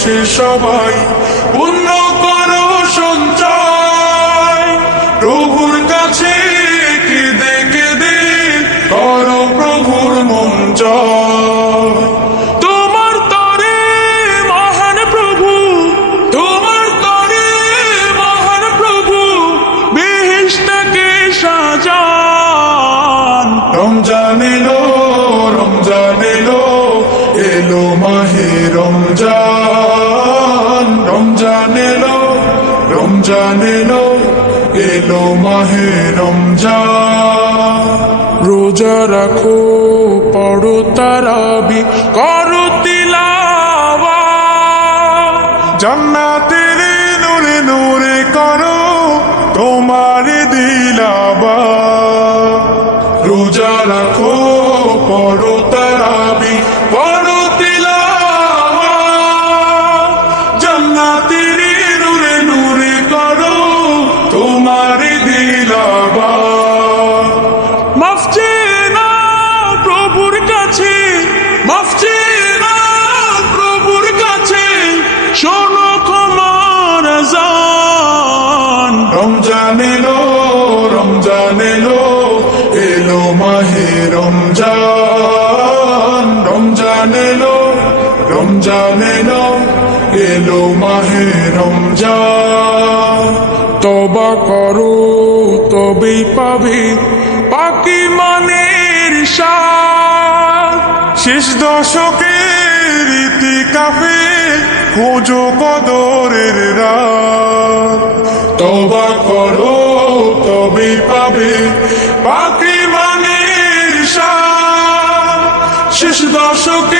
মাসে সবাই পূর্ণ কর সঞ্চয়। প্রভুর কাছে কেঁদে কেঁদে করো প্রভুর মন রমজান এলো মাহে রোজা রাখো, পড়ো তারাবি, করো তিলাওয়া জান্নাতের নূরে নূরে করো, তোমার দিলাবা রোজা রাখো, পড়ো রমজান এলো এলো মাহে রমজান। তবা করো, তবেই পাবে পাকি মানের শেষ দশকের রীতি কাপে খোঁজো কদরের রাত। তবা করো, তবেই পাবে পাকি মানের শেষ দশকের